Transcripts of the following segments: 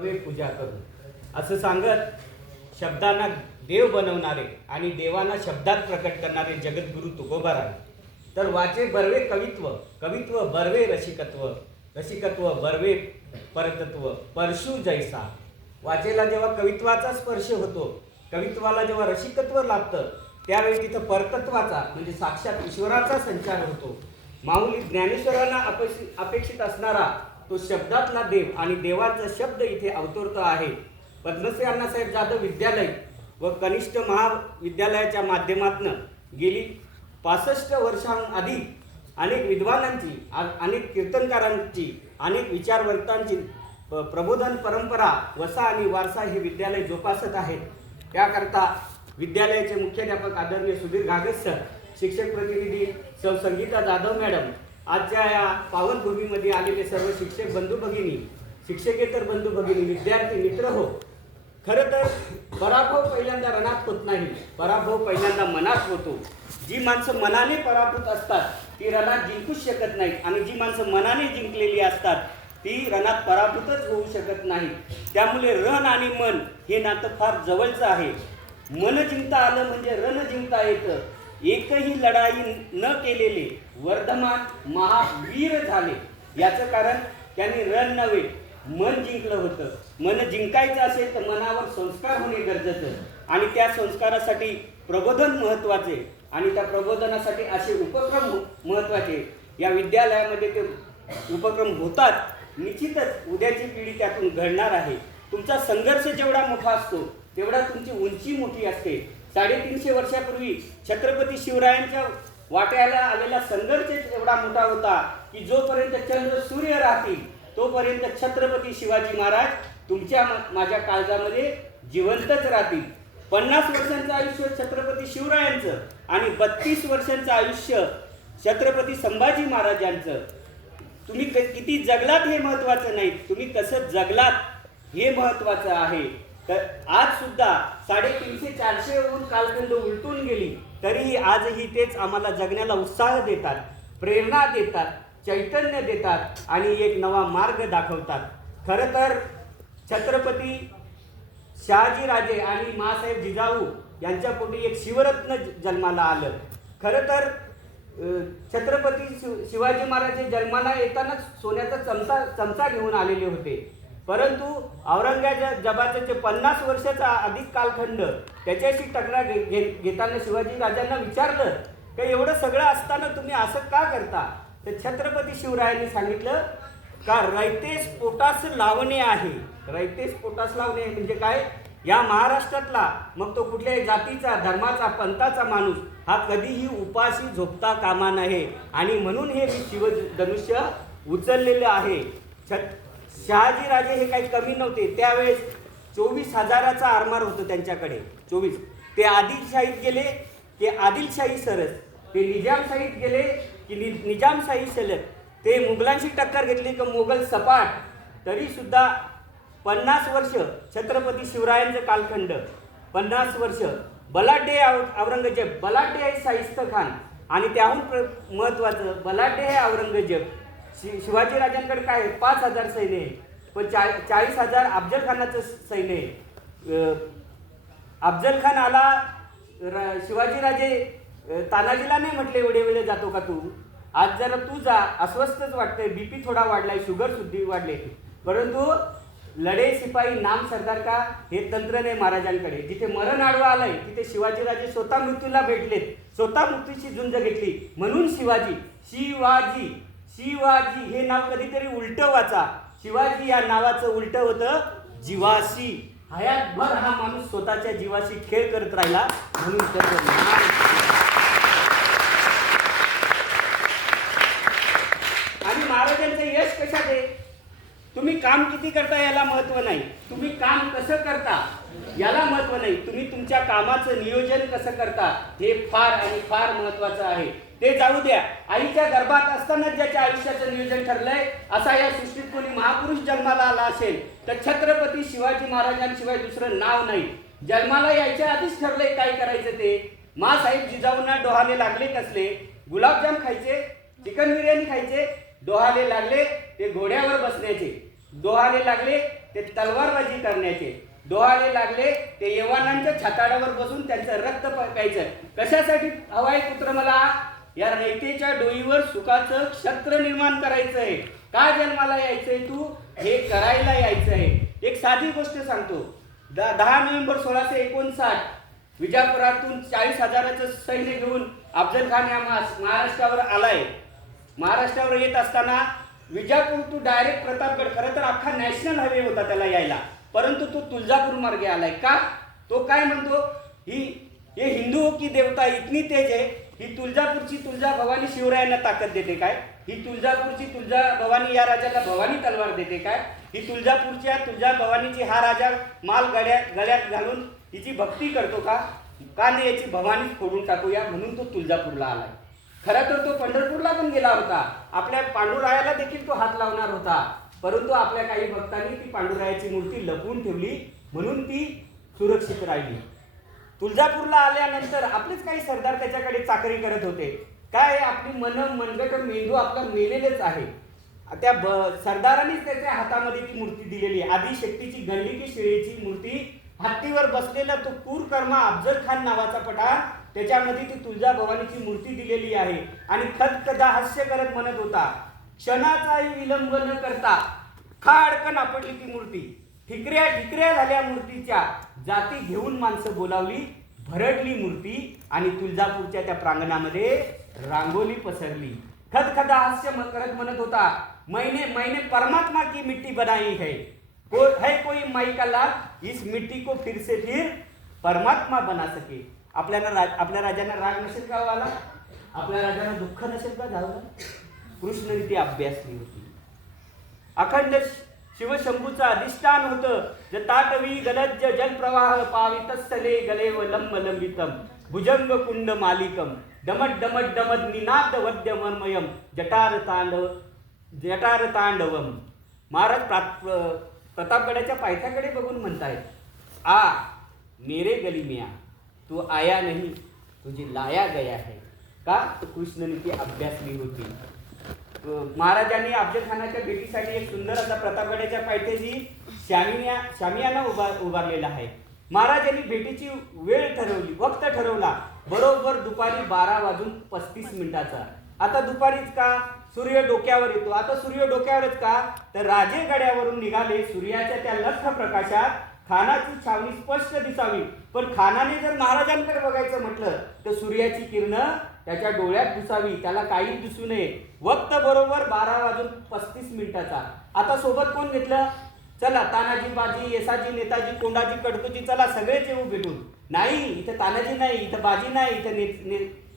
पूजा करू असं सांगत शब्दांना देव बनवणारे आणि देवांना शब्दात प्रकट करणारे जगद्गुरु तुकोबाराय. तर वाचे बर्वे कवित्व, कवित्व बर्वे रसिकत्व, रसिकत्व बर्वे परतत्व, परशु जैसा. वाचेला जेव्हा कवित्वाचा स्पर्श होतो, कवित्वाला जेव्हा रसिकत्व लाभतं, त्यावेळी तिथं परतत्वाचा म्हणजे साक्षात ईश्वराचा संचार होतो. माऊली ज्ञानेश्वरांना अपेक्षित असणारा तो शब्दातला देव आणि देवाचा शब्द इथे अवतरतो आहे. पद्मश्री अण्णासाहेब जाधव विद्यालय व कनिष्ठ महाविद्यालयाच्या माध्यमातून गेली 65 वर्षांआधी अनेक विद्वानांची, अनेक कीर्तनकारांची, अनेक विचारवंतांची प्रबोधन परंपरा, वसा आणि वारसा हे विद्यालय जोपासत आहेत. त्याकरता विद्यालयाचे मुख्याध्यापक आदरणीय सुधीर घागस सर, शिक्षक प्रतिनिधी सौ संगीता जाधव मॅडम, आजच्या या पावनभूमीमध्ये आलेले सर्व शिक्षक बंधू भगिनी, शिक्षकेतर बंधू भगिनी, विद्यार्थी मित्र हो. खरं तर पराभव पहिल्यांदा रणात होत नाही, पराभव पहिल्यांदा मनात होतो. जी माणसं मनाने पराभूत असतात ती रणात जिंकूच शकत नाहीत आणि जी माणसं मनाने जिंकलेली असतात ती रणात पराभूतच होऊ शकत नाही. त्यामुळे रण आणि मन हे नातं फार जवळचं आहे. मन जिंकता आलं म्हणजे रण जिंकता येतं. एकही लढाई न केलेले वर्धमान महावीर झाले. याचं कारण त्यांनी रण नव्हे मन जिंकलं होतं. मन जिंकायचं असेल तर मनावर संस्कार होणे गरजेचं आणि त्या संस्कारासाठी प्रबोधन महत्त्वाचे आणि त्या प्रबोधनासाठी असे उपक्रम महत्त्वाचे. या विद्यालयामध्ये ते उपक्रम होतात. निश्चितच उद्याची पिढी त्यातून घडणार आहे. तुमचा संघर्ष जेवढा मोठा असतो तेवढा तुमची उंची मोठी असते. 350 वर्षापूर्वी छत्रपती शिवरायांच्या वाट्याला आलेला संघर्ष एवढा मोठा होता की जोपर्यंत चंद्र सूर्य राहतील तोपर्यंत छत्रपती शिवाजी महाराज तुमच्या माझ्या काळजामध्ये जिवंतच राहतील. 50 वर्षांचं आयुष्य छत्रपती शिवरायांचं आणि 32 वर्षांचं आयुष्य छत्रपती संभाजी महाराजांचं. तुम्ही किती जगलात हे महत्त्वाचं नाही, तुम्ही कसं जगलात हे महत्त्वाचं आहे. तर आज सुद्धा 350-400 वरून कालखंड उलटून गेली तरीही आजही तेच आम्हाला जगण्याला उत्साह देतात, प्रेरणा देतात, चैतन्य देतात आणि एक नवा मार्ग दाखवतात. खरं तर छत्रपती शहाजीराजे आणि माँसाहेब जिजाऊ यांच्या पोटी एक शिवरत्न जन्माला आलं. खरं तर छत्रपती शिवाजी महाराज हे जन्माला येतानाच सोन्याचा चमचा घेऊन आलेले होते. परंतु औरंगजेबाचे जे 50 वर्षाचा अधिक कालखंड त्याच्याशी तक्रार घेताना शिवाजी राजांना विचारलं की एवढं सगळं असताना तुम्ही असं का करता. तर छत्रपती शिवरायांनी सांगितलं का रयतेस पोटास लावणे आहे. रयतेस पोटास लावणे म्हणजे काय, या महाराष्ट्रातला मग तो कुठल्याही जातीचा, धर्माचा, पंथाचा माणूस हा कधीही उपाशी झोपता कामा नये आणि म्हणून हे शिवधनुष्य उचललेलं आहे. शहाजीराजे हे काही कमी नव्हते. त्यावेळेस 24,000चा आरमार होतं त्यांच्याकडे. 24. ते आदिलशाहीत गेले ते आदिलशाही सरस, ते निजामशाहीत गेले की निजामशाही सलग, ते मुघलांशी टक्कर घेतली की मोगल सपाट. तरी सुद्धा 50 वर्ष छत्रपती शिवरायांचं कालखंड, 50 वर्ष बलाढ्य औरंगजेब, बलाढ्य आहे शाहिस्त खान आणि त्याहून महत्त्वाचं बलाढ्य आहे औरंगजेब. शिवाजीराजांकडे काय 5,000 सैन्य आहे, पण 40,000 अफजल खानाचं सैन्य आहे. अफजल खान आला, शिवाजीराजे तानाजीला नाही म्हटले एवढे वेळे जातो का तू, आज जरा तू जा, अस्वस्थच वाटतंय, बीपी थोडा वाढलाय, शुगर सुद्धा वाढले. परंतु लढे सिपाही नाम सरदार का हे तंत्र नाही महाराजांकडे. जिथे मरण आडवा आलाय तिथे शिवाजीराजे स्वतः मृत्यूला भेटलेत, स्वतः मृत्यूची झुंज घेतली. म्हणून शिवाजी हे नाव कधीतरी उलटं वाचा. शिवाजी या नावाचं उलटं होतं जीवाशी. हयातभर हा माणूस स्वतःच्या जीवाशी खेळ करत राहिला म्हणून आणि महाराजांचं यश कशात आहे. तुम्ही काम किती करता याला महत्त्व नाही, तुम्ही काम कसं करता याला महत्त्व नाही. तुम्ही तुमच्या कामाचं नियोजन कसं करता हे फार आणि फार महत्त्वाचं आहे. ते जाऊ द्या. आईच्या गर्भात असतानाच ज्याच्या आयुष्याचं नियोजन ठरलंय असा या सृष्टीत कोणी महापुरुष जन्माला आला असेल तर छत्रपती शिवाजी महाराजांशिवाय दुसरं नाव नाही. जन्माला यायच्या आधीच ठरलंय काय करायचं ते. माँसाहेब जिजाऊंना डोहाले लागले कसले, गुलाबजाम खायचे, चिकन बिर्याणी खायचे, डोहाले लागले ते घोड्यावर बसण्याचे, डोहाले लागले ते तलवारबाजी करण्याचे. डोहाळे लागले ते यवनांच्या छाताडावर बसून त्यांचं रक्त प्यायचं. कशासाठी हवाय पुत्र मला? या रयतेच्या डोईवर सुखाचं क्षत्र निर्माण करायचंय. का जन्माला यायचंय तू? हे करायला यायचंय. एक साधी गोष्ट सांगतो. 10 नोव्हेंबर 1659 विजापुरातून 40,000चं सैन्य घेऊन अफजल खान या महाराष्ट्रावर आलाय. महाराष्ट्रावर येत असताना विजापूर टू डायरेक्ट प्रतापगड, खरं तर अख्खा नॅशनल हायवे होता त्याला यायला, परंतु तो तुळजापूर मार्गे आलाय. का? तो काय म्हणतो? ये हिंदुओं की देवता इतनी तेज है. ही तुळजापूरची तुळजा भवानी शिवरायांना ताकद देते काय? ही तुळजापूरची तुळजा भवानी या राजाला भवानी तलवार देते काय? ही तुळजापूरच्या तुळजा भवानीची हा राजा माल गळ्यात घालून हिची भक्ती करतो का? का नाही याची भवानीच फोडून टाकूया म्हणून तो तुळजापूरला आलाय. खरं तर तो पंढरपूरला पण गेला होता. आपल्या पांडुरायाला देखील तो हात लावणार होता, परंतु आपल्या काही भक्तांनी ती पांडुरायाची मूर्ती लपवून ठेवली म्हणून ती सुरक्षित राहिली. तुळजापूरला आल्यानंतर आपलेच काही सरदार त्याच्याकडे चाकरी करत होते. काय आपली मनगट मेंदू आपला मेलेलेच आहे. त्या सरदारांनीच त्याच्या हातामध्ये ती मूर्ती दिलेली आहे. आदिशक्तीची गंडकी शिळेची मूर्ती, हत्तीवर बसलेला तो कुरकर्मा अफजल खान नावाचा पठाण, त्याच्यामध्ये ती तुळजा भवानीची मूर्ती दिलेली आहे. आणि खदखदा हास्य करत म्हणत होता, क्षणाचाही विलंब न करता खाडकन आपटली ती मूर्ती. ठिकऱ्या झाल्या मूर्तीच्या. जाती घेऊन माणसं बोलावली, भरडली मूर्ती आणि तुळजापूरच्या त्या प्रांगणामध्ये रांगोली पसरली. खदखदा हास्य करत म्हणत होता, मैंने परमात्मा की मिट्टी बनाई है. कोई माई का लाभ इस मिट्टी को फिर से परमात्मा बना सके. आपल्या राजांना राग नसेल का आला? आपल्या राजांना दुःख नसेल का झालं? कृष्णरीती अभ्यासली होती. अखंड शिवशंभूचं अधिष्ठान होतं. जताटवी गलज्ज जलप्रवाह पावितस्थले गलेव लंबितम भुजंग कुंड मालिकम डमट निनाद वद्यमयम जटार तांडवम. महाराज प्रतापगडाच्या पायथ्याकडे बघून म्हणतायत, आ मेरे गली में आ, तू आया नहीं तुझी लाया गया है. का? तो कृष्णनीती अभ्यासली होती. महाराजांनी अफजल खानाच्या भेटीसाठी एक सुंदर असा प्रतापगडाच्या पायथ्याशी शामियाना उभारलेला आहे. महाराजांनी भेटीची वेळ ठरवली, वक्त ठरवला बरोबर दुपारी 12:35. आता दुपारीच का? सूर्य डोक्यावर येतो. आता सूर्य डोक्यावरच का? तर राजे गड्यावरून निघाले. सूर्याच्या त्या लख्ख प्रकाशात खानाची छावणी स्पष्ट दिसावी, पण खानाने जर महाराजांकडे बघायचं म्हटलं तर सूर्याची किरणं त्याच्या डोळ्यात घुसावी, त्याला काही दिसू नये. वक्त बरोबर 12:35. आता सोबत कोण घेतलं? चला तानाजी, बाजी, येसाजी, नेताजी, कोंडाजी, कडकोजी, चला सगळेच येऊ भेटून. नाही, इथं तानाजी नाही, इथं बाजी नाही, इथं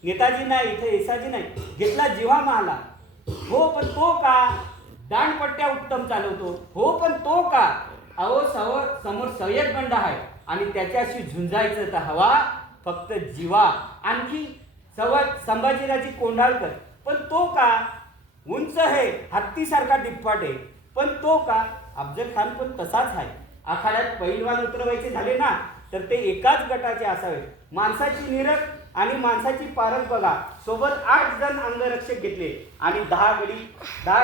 नेताजी नाही, इथं येसाजी नाही. घेतला जिव्हा माला. हो पण तो का? दांडपट्ट्या उत्तम चालवतो. हो पण तो का? अहो समोर सय्यद बंड आहे आणि त्याच्याशी झुंजायचं तर हवा फक्त जिवा. आणखी संभाजीराजे कोंढाळकर, पण तो का? उंच आहे, हत्तीसारखा दिप्पाट आहे, पण तो का? अफजल खान पण तसाच आहे. आखाड्यात पैलवान उतरवायचे झाले ना तर ते एकाच गटाचे असावे. माणसाची निरख आणि माणसाची पारख बघा. सोबत 8 जण अंगरक्षक घेतले आणि 10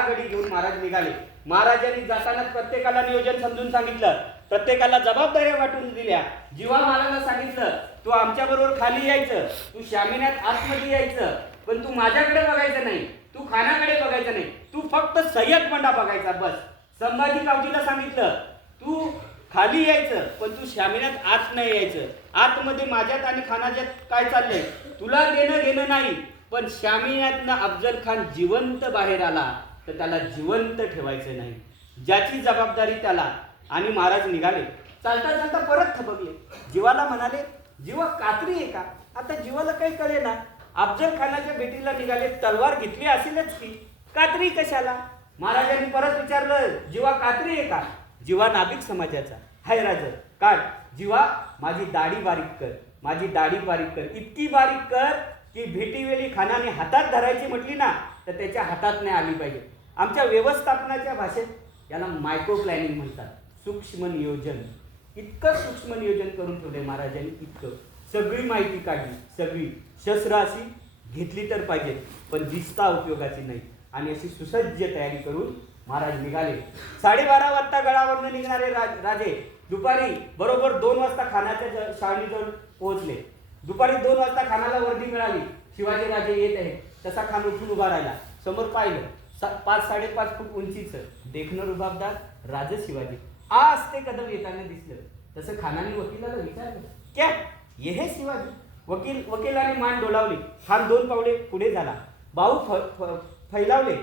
गडी घेऊन महाराज निघाले. महाराजांनी जाताना प्रत्येकाला नियोजन समजून सांगितलं, प्रत्येकाला जबाबदाऱ्या वाटून दिल्या. जीवा मालाला सांगितलं, तू आमच्या बरोबर खाली यायचं, तू शामियानात आतमध्ये यायचं, पण तू माझ्याकडे बघायचं नाही, तू खानाकडे बघायचं नाही, तू फक्त सय्यद बंडा बघायचा बस. संभाजी कावजीला सांगितलं, तू खाली यायचं पण तू शामियानात आत नाही यायचं. आतमध्ये माझ्यात आणि खानाच्यात काय चाललंय तुला देणं घेणं नाही, पण शामियानातनं अफजल खान जिवंत बाहेर आला तर त्याला जिवंत ठेवायचं नाही. ज्याची जबाबदारी त्याला. आणि महाराज निघाले. चालता चालता परत थबकले. जीवाला म्हणाले, जीवा कात्री आहे का? आता जीवाला काही कळे ना. अफजल खानाच्या भेटीला निघाले, तलवार घेतली असेलच की, कात्री कशाला? महाराजांनी परत विचारलं, जीवा कात्री आहे का? जीवा नाभिक समाजाचा. हाय राज काढ. जीवा माझी दाढी बारीक कर, माझी दाढी बारीक कर, इतकी बारीक कर की भेटीवेळी खानाने हातात धरायची म्हटली ना तर त्याच्या हातात नाही आली पाहिजे. आमच्या व्यवस्थापनाच्या भाषेत याला मायक्रो प्लॅनिंग म्हणतात, सूक्ष्म नियोजन. इतकं सूक्ष्म नियोजन करून ठेवले महाराजांनी. इतकं सगळी माहिती काढली, सगळी शस्त्र अशी घेतली तर पाहिजे पण दिसता उपयोगाची नाही. आणि अशी सुसज्ज तयारी करून महाराज निघाले. 12:30 वाजता गडावरून निघणारे राजे दुपारी बरोबर 2 वाजता खानाच्या छावणीजवळ पोहोचले. दुपारी 2 वाजता खानाला वर्दी मिळाली, शिवाजी राजे येत आहेत. तसा खान उठून उभा राहिला. समोर पाहिलं 5-5.5 फूट उंचीचं देखणं रुबाबदार राजे शिवाजी आज ते कदम येताना दिसलं. तसं खानाने वकिलाला विचारलं, क्या ये है शिवाजी? वकिलाने मान डोलावली. खान 2 पावले पुढे झाला. बाहू फैलावले.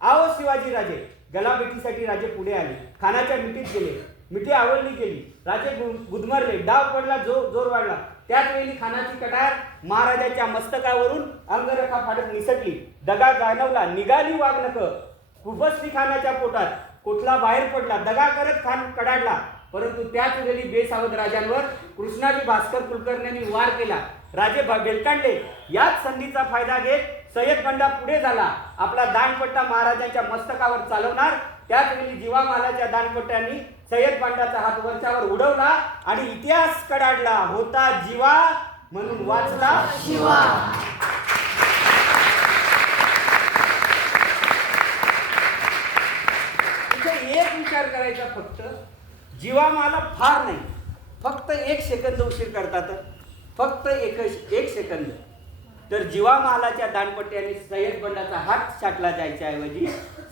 आओ शिवाजी राजे. गलाभेटीसाठी राजे पुढे आले. खानाच्या मिठीत गेले. मिठी आवडली गेली. राजे गुदमरले. डाव पडला, जोर वाढला. त्याच वेळी खानाची कटार महाराजाच्या मस्तकावरून अंगरखा फाडत निसटली. दगा जाणवला. निघाली वाघनखं. खुपसली खानाच्या पोटात. कोठला बाहेर पडला. दगा करत खान कडाडला. परंतु त्याच वेळी बेसावध राजांवर कृष्णाजी भास्कर कुलकर्ण्यांनी वार केला. राजे बेलकांडले. याच संधीचा फायदा घेत सय्यद बंडा पुढे झाला. आपला दांडपट्टा महाराजांच्या मस्तकावर चालवणार. त्याच वेळी जीवा मालाच्या दांडपट्ट्यांनी सय्यद बंडाचा हात वरच्यावर उडवला आणि इतिहास कडाडला. होता जीवा म्हणून वाचला शिवा. इथे एक विचार करायचा, फक्त जीवा माला फार नाही, फक्त 1 सेकंद उशीर करतात. फक्त एक सेकंद. तर जीवा महालाच्या दांडपट्ट्याने सय्यद बंडाचा हात छाटला जायच्या ऐवजी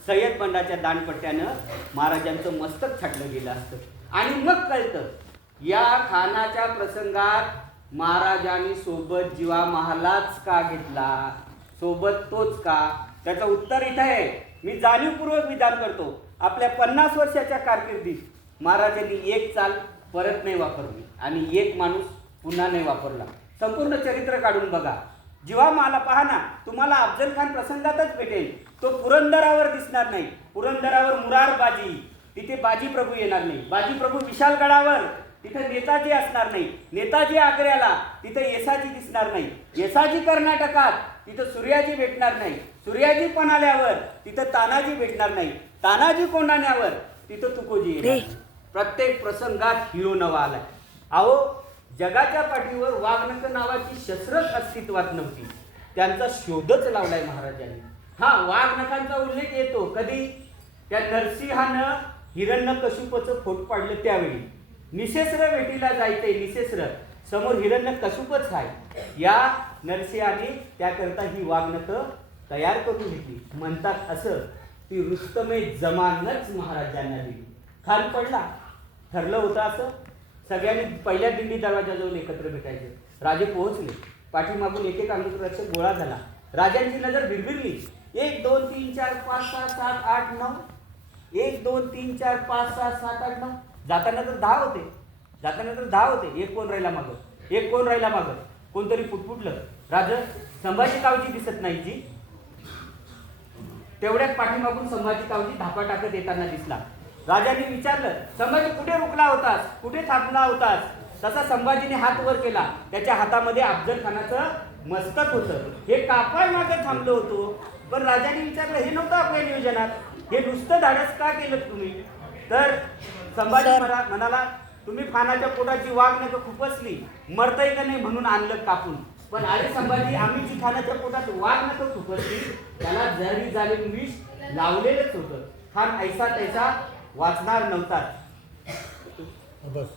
सय्यद बंडाच्या दांडपट्ट्यानं महाराजांचं मस्तक छाटलं गेलं असतं. आणि मग कळतं या खानाच्या प्रसंगात महाराजांनी सोबत जीवा महालाच का घेतला, सोबत तोच का? त्याचं उत्तर इथं आहे. मी जाणीवपूर्वक विधान करतो, आपल्या 50 वर्षाच्या कारकिर्दीत महाराजांनी एक चाल परत नाही वापरली आणि एक माणूस पुन्हा नाही वापरला. संपूर्ण चरित्र काढून बघा. जीवा माला पहा ना, तुम्हाला अफजल खान प्रसंगातच भेटेल. तो पुरंदरावर दिसणार नाही. पुरंदरावर मुरार बाजी, तिथे बाजी प्रभू येणार नाही. बाजी प्रभू विशालगडावर, तिथे नेताजी असणार नाही. नेताजी आग्र्याला, तिथे येसाजी दिसणार नाही. येसाजी कर्नाटकात, तिथं सूर्याजी भेटणार नाही. सूर्याजी पणाल्यावर तिथं तानाजी भेटणार नाही. तानाजी कोंढाण्यावर तिथं तुकोजी येणार. प्रत्येक प्रसंगात हिरो नवा आलाय. अहो, जगाच्या पाठीवर वाघनख नावाची शस्त्रच अस्तित्वात नव्हती. त्यांचा शोधच लावलाय महाराजांनी. हा, वाघनखांचा उल्लेख येतो कधी? त्या नरसिंहानं हिरण्यकशिपूचं फोट पाडलं त्यावेळी. निशस्त्र भेटीला जायचंय. निशस्त्र समोर हिरण्यकशिपूच आहे. या नरसिंहाने त्याकरता ही वाघनख तयार करून घेतली. म्हणतात असं ती रुस्तमे जमानच महाराजांना दिली. खान पडला. ठरलं होतं असं, सगळ्यांनी पहिल्या दिंडी दरवाजाजवळ एकत्र भेटायचे. राजे पोहोचले. पाठीमागून एक अंगरक्षक गोळा झाला. राजांची नजर भिरभिरली. 1 2 3 4 5 6 7 8 9. 1 2 3 4 5 6 7 8 9. जाताना तर 10 होते. एक कोण राहिला मागं. कोणतरी पुटपुटलं. राजा, संभाजी तावजी दिसत नाही जी. तेवढ्यात पाठीमागून संभाजी तावजी धापा टाकत येताना दिसला. राजांनी विचारलं, संभाजी कुठे रुकला होतास, कुठे थांबला होतास? तसा संभाजीने हात वर केला. त्याच्या हातामध्ये अफजल खानाचं मस्तक होतं. हे कापाय मागे थांबलो होतो. पण राजाने विचारलं, हे नव्हतं आपल्या नियोजनात, हे नुसतं धाडस का केलं तुम्ही? तर संभाजी म्हणाला, तुम्ही खानाच्या पोटाची वाघनख खुपसली, मरतय का नाही म्हणून आणलं कापून. पण अरे संभाजी, आम्ही जी खानाच्या पोटात वाघनख खुपसली त्याला जरी जालिम विष लावलेलंच होतं. खान ऐसा तैसा वाचणार नव्हता. बस